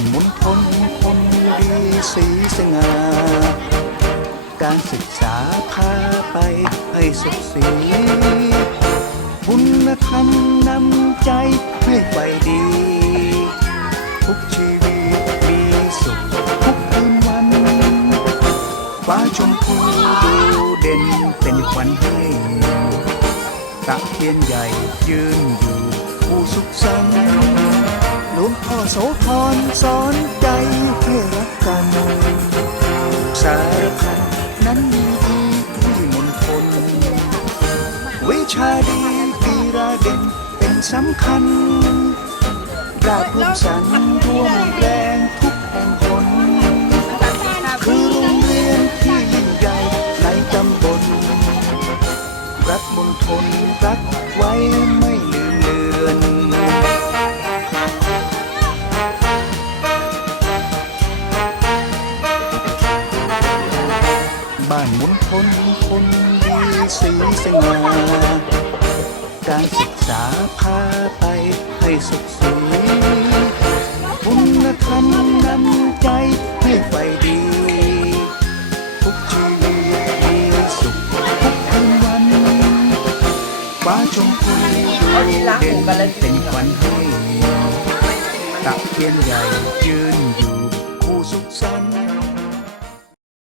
านมุนพลคนดีสีสง่าการศึกษาพาไปให้สุขสีบุญธรรมนำใจให้ไปดี ทุกชีวิตมีสุขทุกคืนวันฟ้าชมพูดูเด่นเป็นควันให้ตะเพียนใหญ่ยืนอยู่ผู้สุขสันต์ โสธรสอนใจให้รักกันสารพัดนั้นมีดีที่มนทนวิชาดีกีราเด่นเป็นสำคัญราบลูกสันร่วมแรงทุกแห่งคนคือโรงเรียนที่ยิ่งใหญ่ในตำบลรักมณฑลรักไว้ไม่านคนดีสีสง่าการศึกษาพาไปให้สุขสีคุณธรรมนำใจให้ไปดีทุกชีวิตมีสุขทุกคืนวันฟ้าชมพูเอาดีล้างหูกันเป็นขวัญให้ตะเคียนใหญ่ยืน